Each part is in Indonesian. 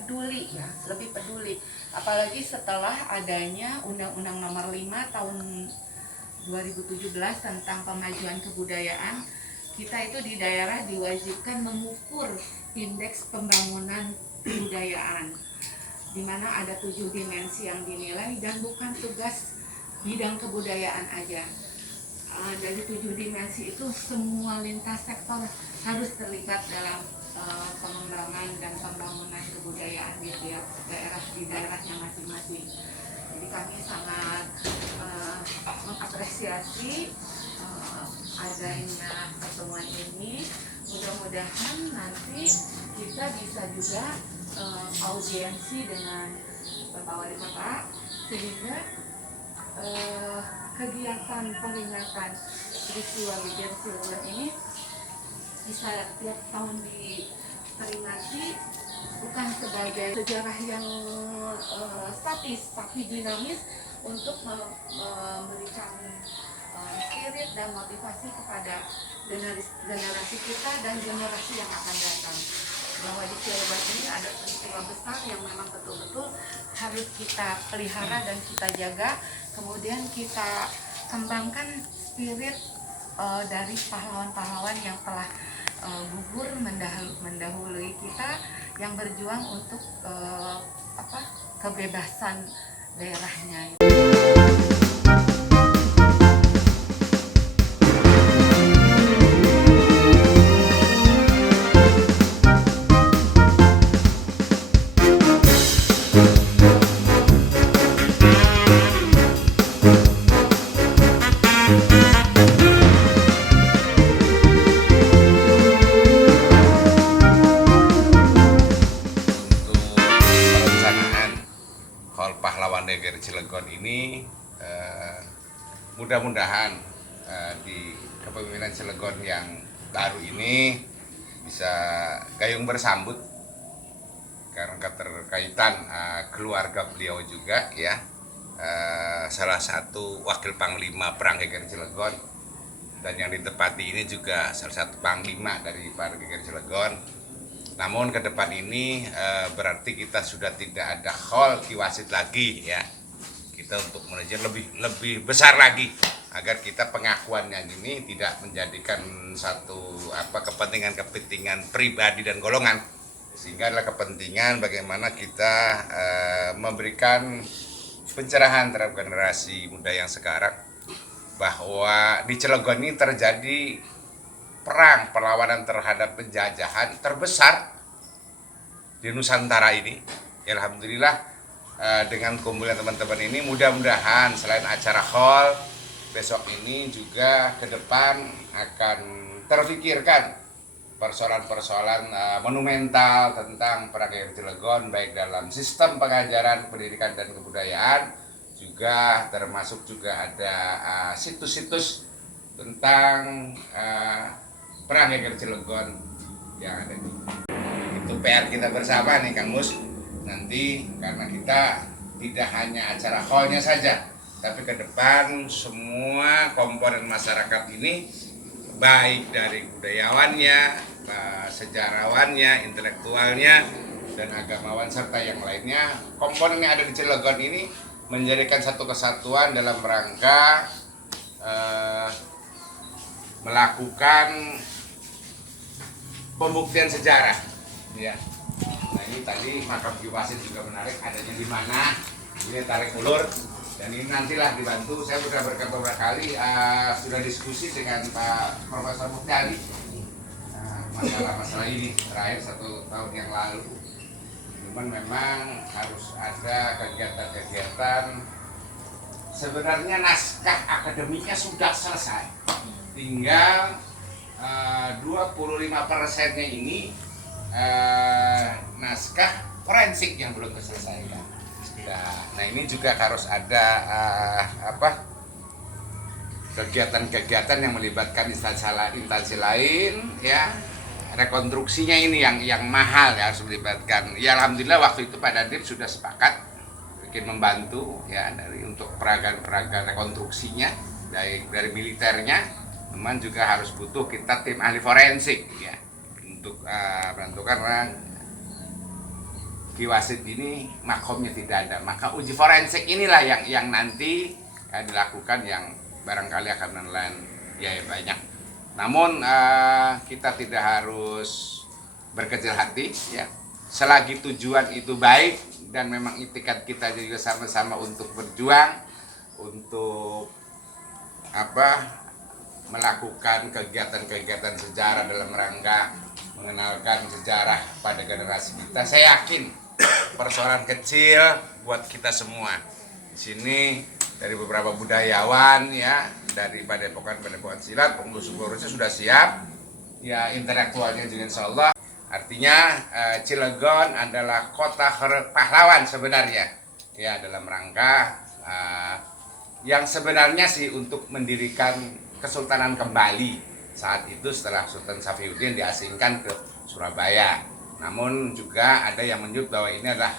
peduli ya, lebih peduli. Apalagi setelah adanya Undang-Undang Nomor 5 Tahun 2017 tentang pemajuan kebudayaan, kita itu di daerah diwajibkan mengukur indeks pembangunan kebudayaan, di mana ada 7 dimensi yang dinilai dan bukan tugas bidang kebudayaan aja. Dari 7 dimensi itu semua lintas sektor harus terlibat dalam pengembangan dan pembangunan kebudayaan di tiap daerah, di daerahnya masing-masing. Jadi kami sangat mengapresiasi adanya pertemuan ini. Mudah-mudahan nanti kita bisa juga audiensi dengan Bapak Wali Kota, sehingga kegiatan peringatan peristiwa Wijen Cilegon ini bisa tiap tahun diperingati, bukan sebagai sejarah yang statis tapi dinamis, untuk memberikan spirit dan motivasi kepada generasi kita dan generasi yang akan datang, bahwa di Cilegon ini ada peristiwa besar yang memang betul-betul harus kita pelihara dan kita jaga. Kemudian kita kembangkan spirit dari pahlawan-pahlawan yang telah gugur mendahului kita, yang berjuang untuk kebebasan daerahnya. Pahlawan Negeri Cilegon ini mudah-mudahan di kepemimpinan Cilegon yang baru ini bisa gayung bersambut, karena keterkaitan keluarga beliau juga ya, salah satu wakil panglima perang Geger Cilegon, dan yang ditepati ini juga salah satu panglima dari Perang Geger Cilegon. Namun ke depan ini berarti kita sudah tidak ada hall Ki Wasit lagi ya. Kita untuk menuju lebih besar lagi, agar kita pengakuannya ini tidak menjadikan satu kepentingan pribadi dan golongan, sehingga adalah kepentingan bagaimana kita memberikan pencerahan terhadap generasi muda yang sekarang, bahwa di Cilegon ini terjadi perang perlawanan terhadap penjajahan terbesar di Nusantara ini. Alhamdulillah dengan kumpulan teman-teman ini, mudah-mudahan selain acara hall besok ini juga ke depan akan terfikirkan persoalan-persoalan monumental tentang Perang Geger Cilegon, baik dalam sistem pengajaran pendidikan dan kebudayaan, juga termasuk juga ada situs-situs tentang Perang Geger Cilegon yang ada di. Itu PR kita bersama nih Kang Mus. Nanti karena kita tidak hanya acara hallnya saja, tapi ke depan semua komponen masyarakat ini, baik dari budayawannya, sejarawannya, intelektualnya, dan agamawan serta yang lainnya, komponen yang ada di Cilegon ini menjadikan satu kesatuan dalam rangka melakukan pembuktian sejarah ya. Nah ini tadi makam Ki Wasit juga menarik, adanya di mana, ini tarik ulur, dan ini nantilah dibantu. Saya sudah beberapa kali sudah diskusi dengan Pak Profesor Muhtadi masalah ini terakhir 1 tahun yang lalu. Cuman memang harus ada kegiatan-kegiatan. Sebenarnya naskah akademiknya sudah selesai, tinggal 25%-nya ini naskah forensik yang belum terselesaikan. Nah ini juga harus ada kegiatan-kegiatan yang melibatkan instansi lain ya. Rekonstruksinya ini yang mahal ya, harus melibatkan. Ya alhamdulillah waktu itu Pak Dandim sudah sepakat bikin membantu ya untuk peragaan rekonstruksinya dari militernya. Teman juga harus butuh kita tim ahli forensik ya untuk menentukan Kiwasit ini makomnya tidak ada, maka uji forensik inilah yang nanti dilakukan, yang barangkali akan menelan biaya banyak. Namun kita tidak harus berkecil hati ya, selagi tujuan itu baik dan memang itikad kita juga sama-sama untuk berjuang, untuk melakukan kegiatan-kegiatan sejarah dalam rangka mengenalkan sejarah pada generasi kita. Saya yakin persoalan kecil buat kita semua. Di sini dari beberapa budayawan ya, dari padepokan silat, pengurus-pengurusnya sudah siap. Ya, intelektualnya juga insya Allah. Artinya Cilegon adalah kota pahlawan sebenarnya. Ya, dalam rangka yang sebenarnya sih untuk mendirikan Kesultanan kembali saat itu setelah Sultan Safiuddin diasingkan ke Surabaya. Namun juga ada yang menyebut bahwa ini adalah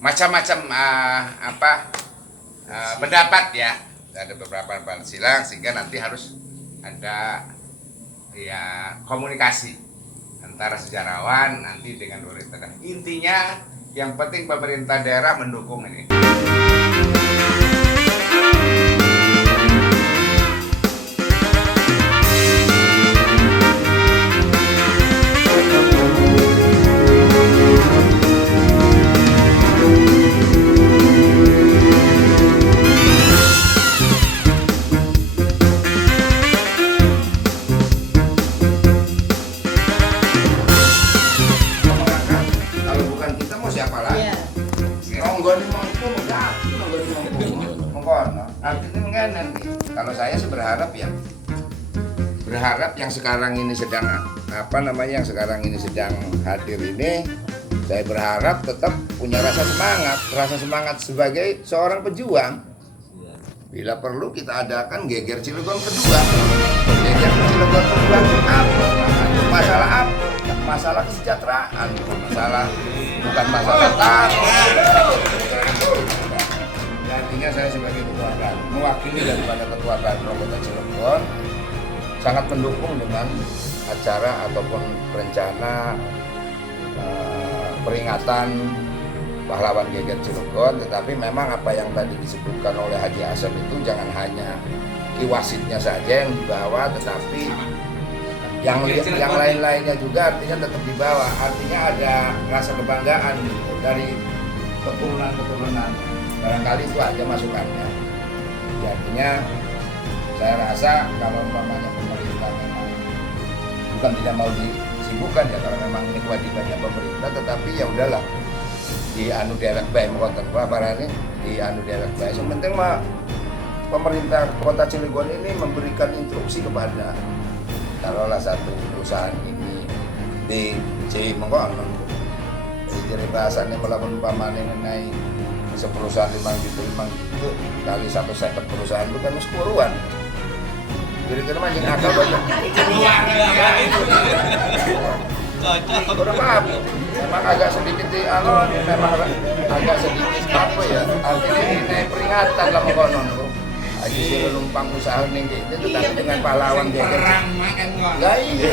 macam-macam pendapat ya. Ada beberapa pendapat silang, sehingga nanti harus ada ya komunikasi antara sejarawan nanti dengan pemerintah. Intinya yang penting pemerintah daerah mendukung ini. Kalau saya sih berharap yang sekarang ini sedang yang sekarang ini sedang hadir ini, saya berharap tetap punya rasa semangat sebagai seorang pejuang. Bila perlu kita adakan geger Cilegon kedua. Geger Cilegon kedua itu apa? Masalah apa? Masalah kesejahteraan, bukan masalah tanah. Artinya saya sebagai ketua dan mewakili daripada ketua dan Kota Cilegon sangat mendukung dengan acara ataupun rencana peringatan pahlawan geger Cilegon. Tetapi memang apa yang tadi disebutkan oleh Haji Asep itu jangan hanya kiwasitnya saja yang dibawa, tetapi yang lain-lainnya juga artinya tetap dibawa. Artinya ada rasa kebanggaan gitu, dari keturunan-keturunan. Barangkali itu aja masukannya. Artinya saya rasa kalau umpamanya pemerintah memang bukan tidak mau disibukkan ya, kalau memang ini kewajibannya pemerintah, tetapi ya udahlah di anu dialek bae konten ini di anu dialek bae. Yang penting mah pemerintah Kota Cilegon ini memberikan instruksi kepada taruhlah satu perusahaan ini B, C mengkono. Jadi bahasannya melakukan umpamanya mengenai seperusahaan 5 juta kali satu sektor perusahaan itu kan sepuruan. Kira-kira mancing akal banyak. Udah maaf, memang agak sedikit memang agak sedikit apa ya. Artinya ini peringatan lah mengkonon. Aji sih numpang usaha ning gitu, tetapi dengan pahlawan geger. Lah iya,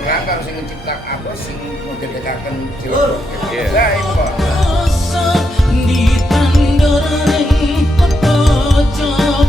orang kan sing ciptak apa sing ngedekaken Cilegon. Lah impor. Di tandoran pojok